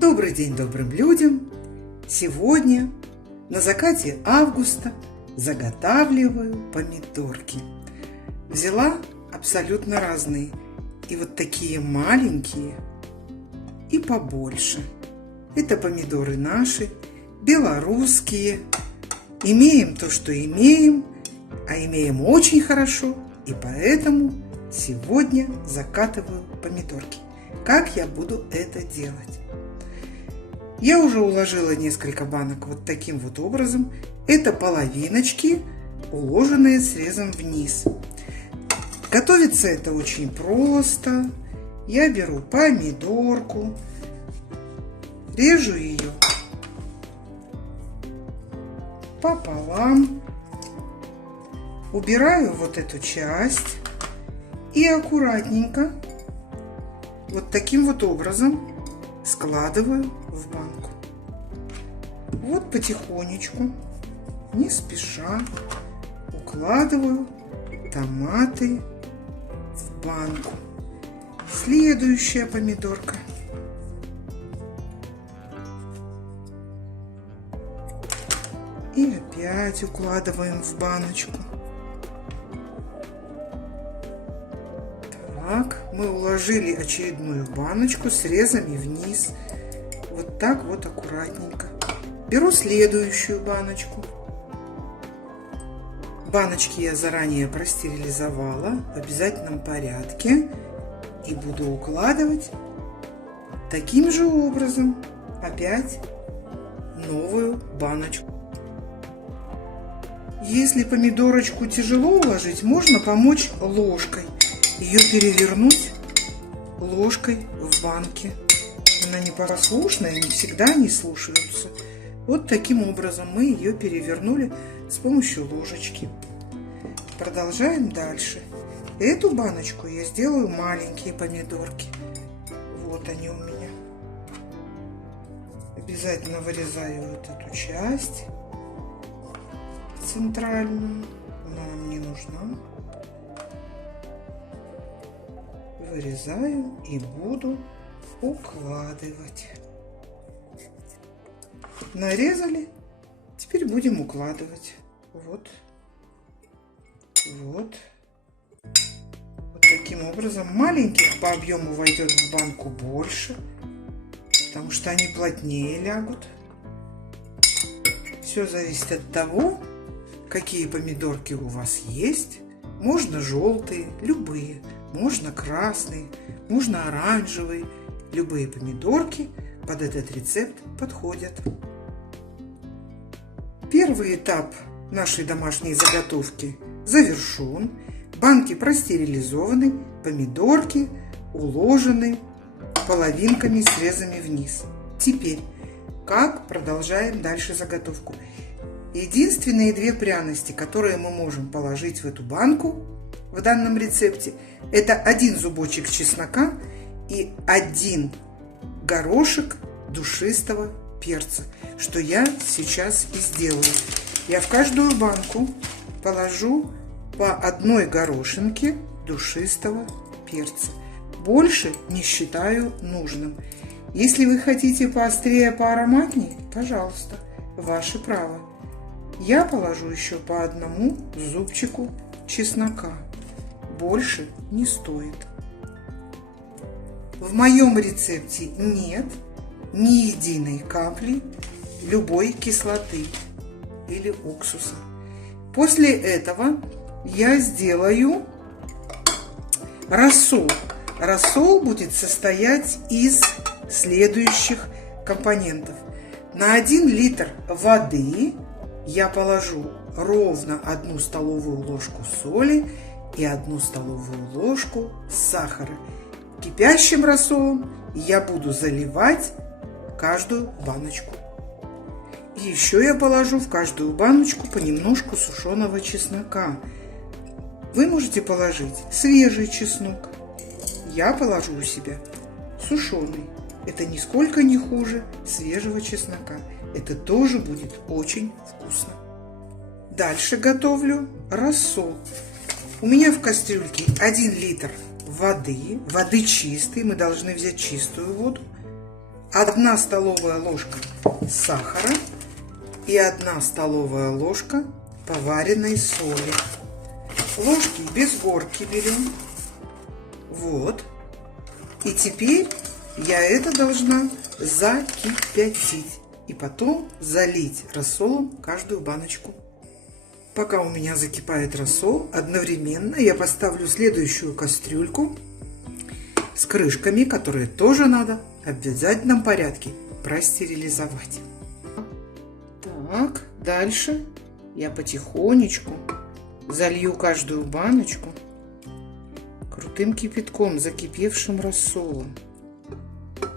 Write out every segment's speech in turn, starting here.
Добрый день добрым людям! Сегодня, на закате августа, заготавливаю помидорки. Взяла абсолютно разные. И вот такие маленькие, и побольше. Это помидоры наши, белорусские. Имеем то, что имеем, а имеем очень хорошо. И поэтому сегодня закатываю помидорки. Как я буду это делать? Я уже уложила несколько банок вот таким вот образом. Это половиночки, уложенные срезом вниз. Готовится это очень просто. Я беру помидорку, режу ее пополам, убираю вот эту часть и аккуратненько вот таким вот образом складываю в банку. Вот потихонечку, не спеша, укладываю томаты в банку. Следующая помидорка. И опять укладываем в баночку. Так, мы уложили очередную баночку срезами вниз. Вот так вот аккуратненько. Беру следующую баночку. Баночки я заранее простерилизовала в обязательном порядке. И буду укладывать таким же образом опять новую баночку. Если помидорочку тяжело уложить, можно помочь ложкой. Ее перевернуть ложкой в банке. Она непослушная, не всегда они слушаются. Вот таким образом мы ее перевернули с помощью ложечки. Продолжаем дальше. Эту баночку я сделаю маленькие помидорки. Вот они у меня. Обязательно вырезаю вот эту часть центральную. Она нам не нужна. Вырезаю и буду укладывать. Нарезали. Теперь будем укладывать. Вот. Вот. Таким образом, маленьких по объему войдет в банку больше, потому что они плотнее лягут. Все зависит от того, какие помидорки у вас есть. Можно желтые, любые, можно красные, можно оранжевые. Любые помидорки под этот рецепт подходят. Первый этап нашей домашней заготовки завершен. Банки простерилизованы, помидорки уложены половинками, срезами вниз. Теперь, как продолжаем дальше заготовку? Единственные две пряности, которые мы можем положить в эту банку в данном рецепте, это один зубочек чеснока и один горошек душистого перца, что я сейчас и сделаю. Я в каждую банку положу по одной горошинке душистого перца. Больше не считаю нужным. Если вы хотите поострее, поароматнее, пожалуйста, ваше право. Я положу еще по одному зубчику чеснока. Больше не стоит. В моем рецепте нет ни единой капли любой кислоты или уксуса. После этого я сделаю рассол. Рассол будет состоять из следующих компонентов. На 1 литр воды я положу ровно 1 столовую ложку соли и 1 столовую ложку сахара. Кипящим рассолом я буду заливать каждую баночку. Еще я положу в каждую баночку понемножку сушеного чеснока. Вы можете положить свежий чеснок. Я положу у себя сушеный. Это нисколько не хуже свежего чеснока. Это тоже будет очень вкусно. Дальше готовлю рассол. У меня в кастрюльке 1 литр воды чистой. Мы должны взять чистую воду. 1 столовая ложка сахара и 1 столовая ложка поваренной соли. Ложки без горки берем. Вот. И теперь я это должна закипятить. И потом залить рассолом каждую баночку. Пока у меня закипает рассол, одновременно я поставлю следующую кастрюльку с крышками, которые тоже надо в обязательном порядке простерилизовать. Так, дальше я потихонечку залью каждую баночку крутым кипятком, закипевшим рассолом.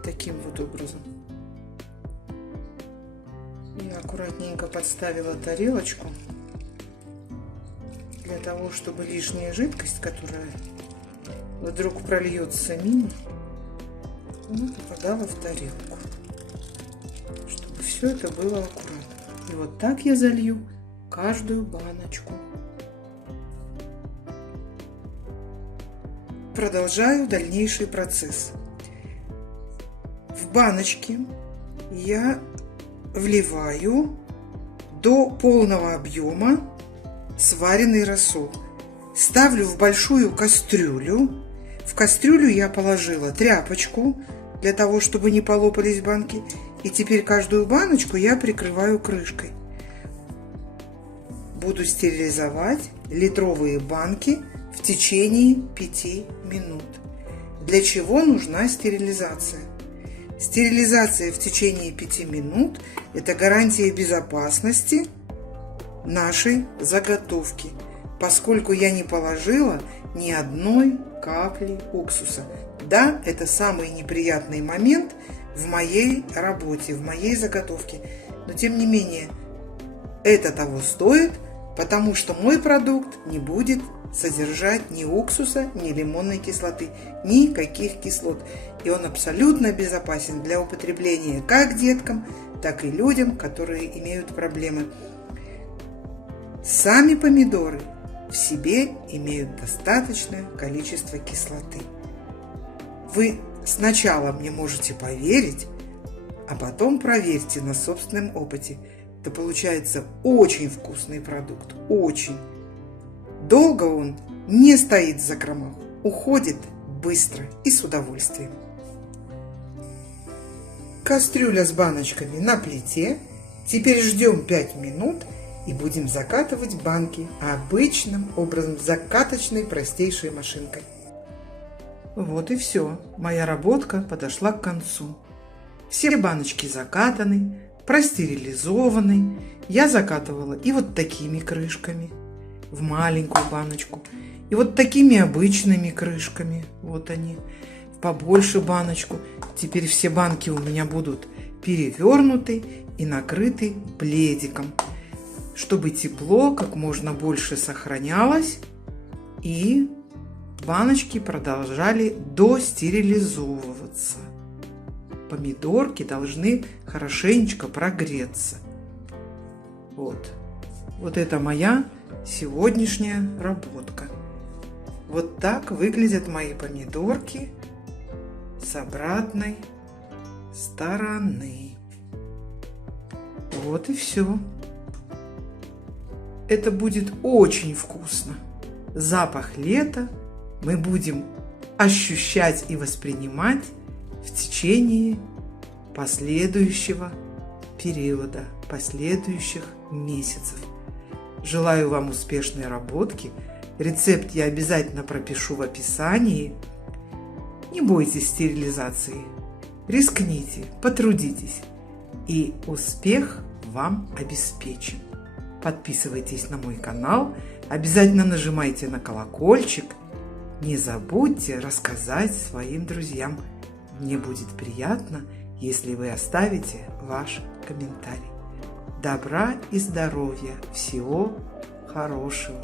Таким вот образом. Я аккуратненько подставила тарелочку для того, чтобы лишняя жидкость, которая вдруг прольется мимо, она попадала в тарелку, чтобы все это было аккуратно. И вот так я залью каждую баночку. Продолжаю дальнейший процесс. В баночке я вливаю до полного объема сваренный рассол. Ставлю в большую кастрюлю. В кастрюлю я положила тряпочку для того, чтобы не полопались банки. И теперь каждую баночку я прикрываю крышкой. Буду стерилизовать литровые банки в течение 5 минут. Для чего нужна стерилизация? Стерилизация в течение 5 минут – это гарантия безопасности нашей заготовки, поскольку я не положила ни одной капли уксуса. Да, это самый неприятный момент в моей работе, в моей заготовке, но тем не менее это того стоит, потому что мой продукт не будет содержать ни уксуса, ни лимонной кислоты, никаких кислот. И он абсолютно безопасен для употребления как деткам, так и людям, которые имеют проблемы. Сами помидоры в себе имеют достаточное количество кислоты. Вы сначала мне можете поверить, а потом проверьте на собственном опыте. Это получается очень вкусный продукт, очень. Долго он не стоит в закромах, уходит быстро и с удовольствием. Кастрюля с баночками на плите. Теперь ждем 5 минут и будем закатывать банки обычным образом, закаточной простейшей машинкой. Вот и все. Моя работка подошла к концу. Все баночки закатаны, простерилизованы. Я закатывала и вот такими крышками в маленькую баночку, и вот такими обычными крышками. Вот они. Побольше баночку. Теперь все банки у меня будут перевернуты и накрыты пледиком, чтобы тепло как можно больше сохранялось и баночки продолжали достерилизовываться. Помидорки должны хорошенечко прогреться. Вот. Вот это моя сегодняшняя работка. Вот так выглядят мои помидорки с обратной стороны. Вот и все. Это будет очень вкусно. Запах лета мы будем ощущать и воспринимать в течение последующего периода, последующих месяцев. Желаю вам успешной работки. Рецепт я обязательно пропишу в описании. Не бойтесь стерилизации. Рискните, потрудитесь. И успех вам обеспечен. Подписывайтесь на мой канал. Обязательно нажимайте на колокольчик. Не забудьте рассказать своим друзьям. Мне будет приятно, если вы оставите ваш комментарий. Добра и здоровья. Всего хорошего.